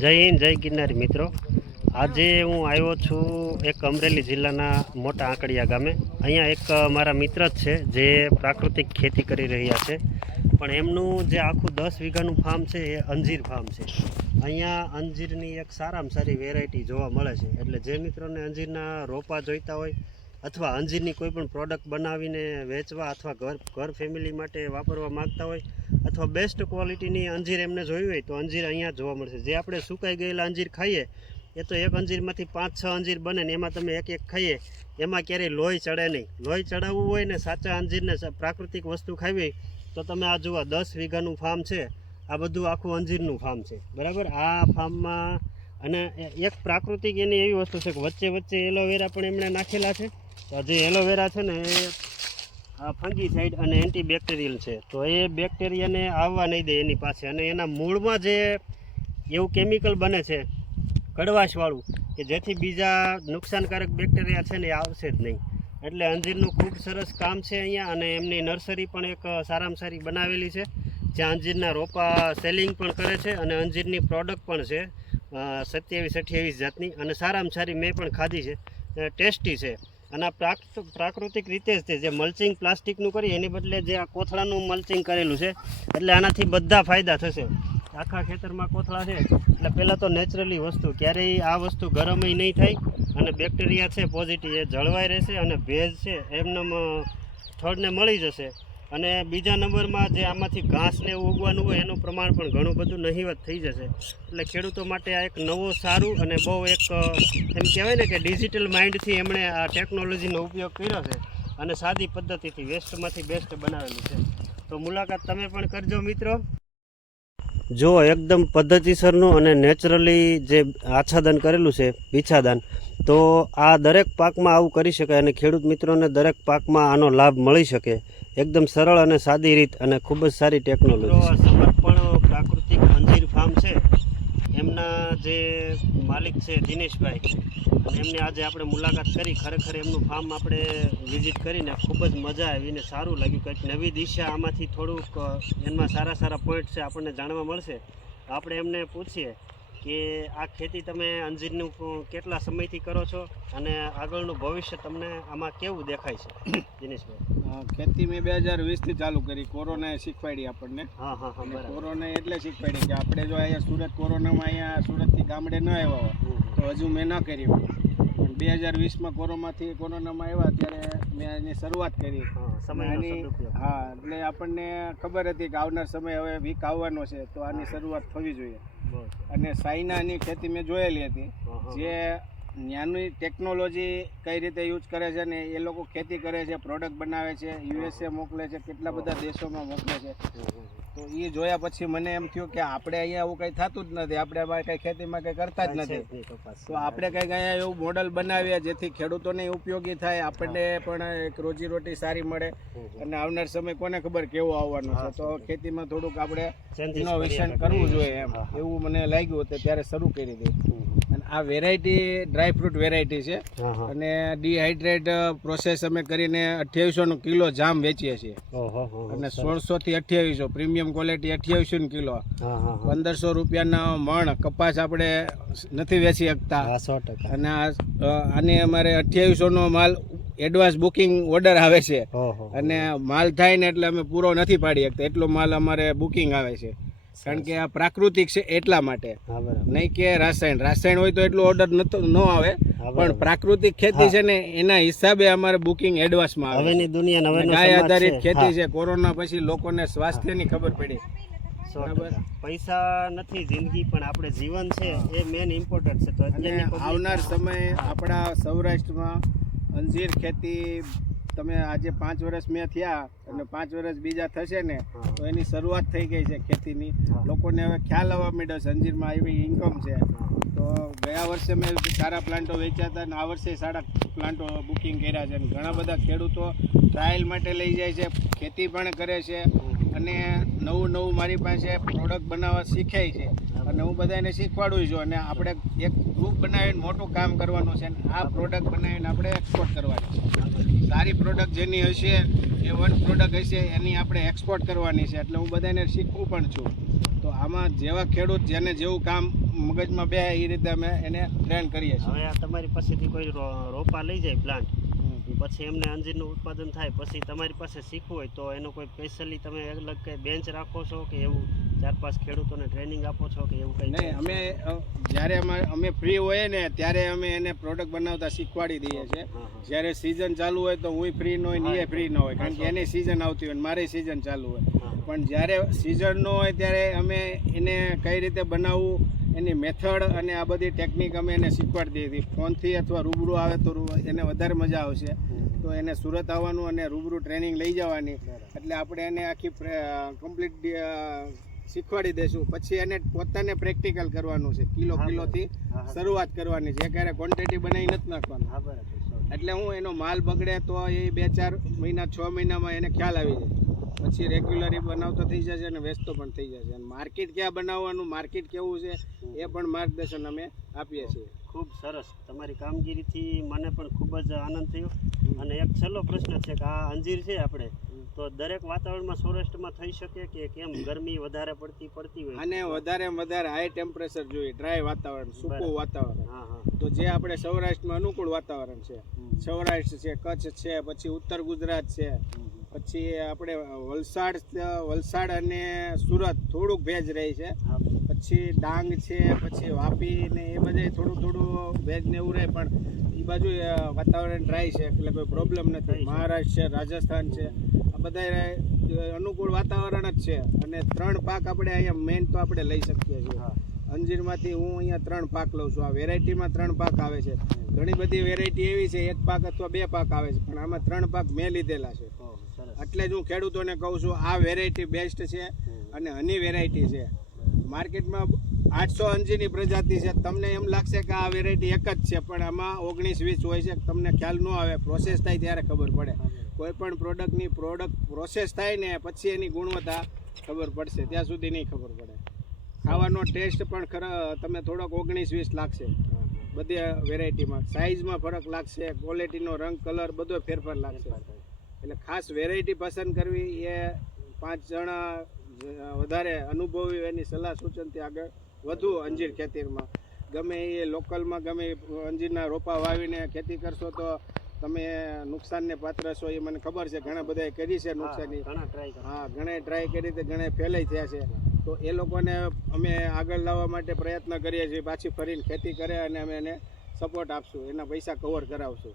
જય હિન્દ જય ગિરનારી મિત્રો। આજે હું આવ્યો છું એક અમરેલી જિલ્લાના મોટા આંકડિયા ગામે। અહીંયા એક મારા મિત્ર જ છે જે પ્રાકૃતિક ખેતી કરી રહ્યા છે, પણ એમનું જે આખું 10 વીઘાનું ફાર્મ છે એ અંજીર ફાર્મ છે। અહીંયા અંજીરની એક સારામાં સારી વેરાયટી જોવા મળે છે, એટલે જે મિત્રોને અંજીરના રોપા જોઈતા હોય અથવા અંજીરની કોઈ પણ પ્રોડક્ટ બનાવીને વેચવા અથવા ઘર ફેમિલી માટે વાપરવા માગતા હોય અથવા બેસ્ટ ક્વોલિટીની અંજીર એમને જોઈ હોય તો અંજીર અહીંયા જોવા મળશે। જે આપણે સુકાઈ ગયેલા અંજીર ખાઈએ એ તો એક અંજીરમાંથી 5-6 અંજીર બને ને એમાં તમે એક ખાઈએ એમાં ક્યારેય લોહી ચડે નહીં। લોહી ચડાવવું હોય ને સાચા અંજીરને પ્રાકૃતિક વસ્તુ ખાવી તો તમે આ જુઓ 10 વીઘાનું ફાર્મ છે, આ બધું આખું અંજીરનું ફાર્મ છે, બરાબર। આ ફાર્મમાં અને એક પ્રાકૃતિક એની એવી વસ્તુ છે કે વચ્ચે વચ્ચે એલોવેરા પણ એમણે નાખેલા છે। તો જે એલોવેરા છે ને એ ફંગીસાઇડ અને એન્ટીબેક્ટેરિયલ છે, તો એ બેક્ટેરિયાને આવવા નહીં દે એની પાસે, અને એના મૂળમાં જે એવું કેમિકલ બને છે કડવાશવાળું કે જેથી બીજા નુકસાનકારક બેક્ટેરિયા છે ને એ આવશે જ નહીં। એટલે અંજીરનું ખૂબ સરસ કામ છે અહીંયા, અને એમની નર્સરી પણ એક સારામાં સારી બનાવેલી છે જ્યાં અંજીરના રોપા સેલિંગ પણ કરે છે અને અંજીરની પ્રોડક્ટ પણ છે 27-28 જાતની, અને સારામાં સારી મેં પણ ખાધી છે, ટેસ્ટી છે। અને આ પ્રાકૃતિક રીતે જ તે જે મલ્ચિંગ પ્લાસ્ટિકનું કરી એની બદલે જે આ કોથળાનું મલ્ચિંગ કરેલું છે, એટલે આનાથી બધા ફાયદા થશે। આખા ખેતરમાં કોથળા છે એટલે પહેલાં તો નેચરલી વસ્તુ ક્યારેય આ વસ્તુ ગરમય નહીં થાય, અને બેક્ટેરિયા છે પોઝિટિવ એ જળવાઈ રહેશે, અને ભેજ છે એમનેમ થડને મળી જશે। અને બીજા નંબરમાં જે આમાંથી ઘાસને એવું ઉગવાનું હોય એનું પ્રમાણ પણ ઘણું બધું નહિવત થઈ જશે। એટલે ખેડૂતો માટે આ એક નવો સારું અને બહુ એક એમ કહેવાય ને કે ડિજિટલ માઇન્ડથી એમણે આ ટેકનોલોજીનો ઉપયોગ કર્યો છે અને સાદી પદ્ધતિથી વેસ્ટમાંથી બેસ્ટ બનાવેલું છે। તો મુલાકાત તમે પણ કરજો મિત્રો। જો એકદમ પદ્ધતિસરનું અને નેચરલી જે આચ્છાદન કરેલું છે પીછાદાન, તો આ દરેક પાકમાં આવું કરી શકાય અને ખેડૂત મિત્રોને દરેક પાકમાં આનો લાભ મળી શકે। એકદમ સરળ અને સાદી રીત અને ખૂબ જ સારી ટેકનોલોજી। સમર્પણ પ્રાકૃતિક અંજીર ફાર્મ છે, એમના જે માલિક છે દિનેશભાઈ, અને એમની આજે આપણે મુલાકાત કરી। ખરેખર એમનું ફાર્મ આપણે વિઝિટ કરીને ખૂબ જ મજા આવી ને સારું લાગ્યું। કંઈક નવી દિશા આમાંથી થોડુંક એમાં સારા પોઈન્ટ છે આપણને જાણવા મળશે। આપણે એમને પૂછીએ કે આ ખેતી તમે અંજીરનું કેટલા સમયથી કરો છો અને આગળનું ભવિષ્ય તમને આમાં કેવું દેખાય છે દિનેશભાઈ? ખેતી મેં 2020થી ચાલુ કરી, કોરોનાએ શીખવાડી આપણને। હા કોરોના એટલે શીખવાડી કે આપણે જો અહીંયા સુરત કોરોનામાં અહીંયા સુરતથી ગામડે ન આવ્યા હોય તો હજુ મેં ન કરી હોય, પણ 2020માં કોરોનામાં આવ્યા ત્યારે મેં એની શરૂઆત કરી। હા, એટલે આપણને ખબર હતી કે આવનાર સમય હવે વીક આવવાનો છે તો આની શરૂઆત થવી જોઈએ। અને ચાઇનાની ખેતી મેં જોયેલી હતી, જે ત્યાંની ટેકનોલોજી કઈ રીતે યુઝ કરે છે ને એ લોકો ખેતી કરે છે, પ્રોડક્ટ બનાવે છે, USA મોકલે છે, કેટલા બધા દેશોમાં મોકલે છે। તો એ જોયા પછી મને એમ થયું કે આપણે અહીંયા એવું કંઈ થતું જ નથી, આપણે અમારે કંઈ ખેતીમાં કંઈ કરતા જ નથી, તો આપણે કંઈક અહીંયા એવું મોડલ બનાવીએ જેથી ખેડૂતોને ઉપયોગી થાય, આપણને પણ એક રોજીરોટી સારી મળે, અને આવનાર સમય કોને ખબર કેવો આવવાનો છે, તો ખેતીમાં થોડુંક આપણે ઇનોવેશન કરવું જોઈએ એમ એવું મને લાગ્યું હતું, ત્યારે શરૂ કરી દીધી। અને આ વેરાયટી ડ્રાયફ્રૂટ વેરાયટી છે, અને ડિહાઇડ્રેટ પ્રોસેસ અમે કરીને 2800 કિલો જામ વેચીએ છીએ, અને 1600 થી 2800 પ્રીમિયમ ક્વોલિટી 2800 કિલો, 1500 રૂપિયાના મણ કપાસ આપણે નથી વેચી શકતા। અને આને અમારે 2800નો માલ એડવાન્સ બુકિંગ ઓર્ડર આવે છે, અને માલ થાય ને એટલે અમે પૂરો નથી પાડી શકતા, એટલો માલ અમારે બુકિંગ આવે છે, કારણ કે આ પ્રાકૃતિક છે એટલા માટે, નહીં કે રાસાયણ હોય તો એટલો ઓર્ડર ન આવે, પણ પ્રાકૃતિક ખેતી છે ને એના હિસાબે અમારે બુકિંગ એડવાન્સમાં આવે। હવેની દુનિયા ગાય આધારિત ખેતી છે, કોરોના પછી લોકોને સ્વાસ્થ્યની ખબર પડી, બરાબર। પૈસા નથી જિંદગી, પણ આપણે જીવન છે એ મેન ઇમ્પોર્ટન્ટ છે। તો આવનાર સમય આપણા સૌરાષ્ટ્રમાં અંજીર ખેતી તમે આજે 5 વર્ષ મેં થયા અને 5 વર્ષ બીજા થશે ને તો એની શરૂઆત થઈ ગઈ છે ખેતીની, લોકોને હવે ખ્યાલ આવવા માંડ્યો છે અંજીરમાં એવી ઇન્કમ છે। તો ગયા વર્ષે મેં સારા પ્લાન્ટો વેચ્યા હતા, અને આ વર્ષે સારા પ્લાન્ટો બુકિંગ કર્યા છે, અને ઘણા બધા ખેડૂતો ટ્રાયલ માટે લઈ જાય છે, ખેતી પણ કરે છે, અને નવું મારી પાસે પ્રોડક્ટ બનાવવા શીખે છે, અને હું બધાને શીખવાડું છું, અને આપણે એક ગ્રુપ બનાવીને મોટું કામ કરવાનું છે, અને આ પ્રોડક્ટ બનાવીને આપણે એક્સપોર્ટ કરવાની છે। સારી પ્રોડક્ટ જેની હશે એ વન પ્રોડક્ટ હશે એની આપણે એક્સપોર્ટ કરવાની છે, એટલે હું બધાને શીખવું પણ છું। તો આમાં જેવા ખેડૂત જેને જેવું કામ મગજમાં બે એ રીતે અમે એને ટ્રેન કરીએ છીએ. હવે આ તમારી પાસેથી કોઈ રોપા લઈ જાય પ્લાન્ટ, પછી એમને અંજીરનું ઉત્પાદન થાય, પછી તમારી પાસે શીખવું હોય તો એનો કોઈ સ્પેશિયલી તમે અલગ કંઈ બેન્ચ રાખો છો કે એવું 4-5 ખેડૂતોને ટ્રેનિંગ આપો છો કે એવું કંઈ? નહીં, અમે જ્યારે અમે ફ્રી હોઈએ ને ત્યારે અમે એને પ્રોડક્ટ બનાવતા શીખવાડી દઈએ છીએ. જ્યારે સિઝન ચાલુ હોય તો હું ફ્રી ન હોય ને એ ફ્રી ન હોય, કારણ કે એની સિઝન આવતી હોય ને મારી સિઝન ચાલુ હોય. પણ જ્યારે સિઝન ન હોય ત્યારે અમે એને કઈ રીતે બનાવવું, એની મેથડ અને આ બધી ટેકનિક અમે એને શીખવાડી દીધી. ફોનથી અથવા રૂબરૂ આવે તો એને વધારે મજા આવશે. તો એને સુરત આવવાનું અને રૂબરૂ ટ્રેનિંગ લઈ જવાની, એટલે આપણે એને આખી કમ્પ્લીટ શીખવાડી દઈશું. પછી એને પોતાને પ્રેક્ટિકલ કરવાનું છે, કિલોથી શરૂઆત કરવાની છે. ક્યારે ક્વોન્ટિટી બનાવી નથી નાખવાનું. એટલે હું એનો માલ બગડે તો એ 2-4 મહિના 6 મહિનામાં એને ખ્યાલ આવી જાય. પછી રેગ્યુલરી બનાવતો થઈ જશે અને વેચતો પણ થઈ જશે. અને માર્કેટ ક્યાં બનાવવાનું, માર્કેટ કેવું છે એ પણ માર્ગદર્શન અમે આપીએ છીએ. ખૂબ સરસ, તમારી કામગીરીથી મને પણ ખૂબ જ આનંદ થયો. અને એક છેલ્લો પ્રશ્ન છે કે આ અંજીર છે આપણે તો દરેક વાતાવરણમાં સૌરાષ્ટ્રમાં થઈ શકે કે કેમ? ગરમી વધારે પડતી હોય અને વધારે હાઈ ટેમ્પરેચર જોઈએ, ડ્રાય વાતાવરણ, સૂકું વાતાવરણ. તો જે આપણે સૌરાષ્ટ્રમાં અનુકૂળ વાતાવરણ છે, સૌરાષ્ટ્ર છે, કચ્છ છે, પછી ઉત્તર ગુજરાત છે, પછી આપણે વલસાડ અને સુરત થોડુંક ભેજ રહે છે, પછી ડાંગ છે, પછી વાપી ને એ બધે થોડું ભેજ ને એવું રહે, પણ એ બાજુ વાતાવરણ ડ્રાય છે એટલે કોઈ પ્રોબ્લેમ નથી. મહારાષ્ટ્ર છે, રાજસ્થાન છે, આ બધા અનુકૂળ વાતાવરણ જ છે. અને 3 પાક આપણે અહીંયા મેઇન તો આપણે લઈ શકીએ છીએ. અંજીરમાંથી હું અહીંયા 3 પાક લઉં છું. આ વેરાયટીમાં 3 પાક આવે છે. ઘણી બધી વેરાયટી એવી છે 1 પાક અથવા 2 પાક આવે છે, પણ આમાં 3 પાક મેં લીધેલા છે. એટલે જ હું ખેડૂતોને કહું છું આ વેરાયટી બેસ્ટ છે. અને હની વેરાયટી છે. માર્કેટમાં 800 અંજીરની પ્રજાતિ છે. તમને એમ લાગશે કે આ વેરાયટી એક જ છે, પણ આમાં 19-20 હોય છે. તમને ખ્યાલ ન આવે, પ્રોસેસ થાય ત્યારે ખબર પડે. કોઈ પણ પ્રોડક્ટની પ્રોસેસ થાય ને પછી એની ગુણવત્તા ખબર પડશે, ત્યાં સુધી નહીં ખબર પડે. ખાવાનો ટેસ્ટ પણ તમે થોડોક 19-20 લાગશે. બધી વેરાયટીમાં સાઇઝમાં ફરક લાગશે, ક્વોલિટીનો રંગ, કલર બધો ફેરફાર લાગશે. એટલે ખાસ વેરાયટી પસંદ કરવી એ 5 જણા વધારે અનુભવી એની સલાહ સૂચનથી આગળ વધુ અંજીર ખેતીમાં. ગમે એ લોકલમાં ગમે અંજીરના રોપા વાવીને ખેતી કરશો તો તમે નુકસાનને પાત્ર છો, એ મને ખબર છે. ઘણા બધાએ કરી છે નુકસાની. ઘણા ટ્રાય કરી તે ઘણા ફેલાઈ થયા છે. તો એ લોકોને અમે આગળ લાવવા માટે પ્રયત્ન કરીએ છીએ. પાછી ફરીને ખેતી કરે અને અમે એને સપોર્ટ આપશું, એના પૈસા કવર કરાવશું.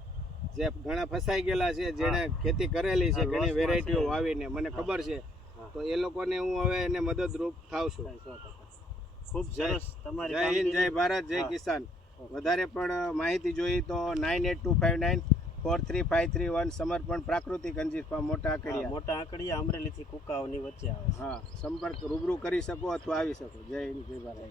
જે ઘણા ફસાઈ ગયેલા છે, જેણે ખેતી કરેલી છે ઘણી વેરાયટીઓ વાવીને, મને ખબર છે, તો એ લોકોને હું હવે એને મદદરૂપ થાવ છું. ખૂબ સરસ, તમારી જય હિન્દ, જય ભારત, જય કિસાન. વધારે પણ માહિતી જોઈએ તો 9825943531 સમર્પણ પ્રાકૃતિક અંજીર ફાર્મ, મોટા આંકડિયા અમરેલીથી કુકાઓની વચ્ચે આવે. સંપર્ક રૂબરૂ કરી શકો અથવા આવી શકો. જય હિન્દ, જય ભારત.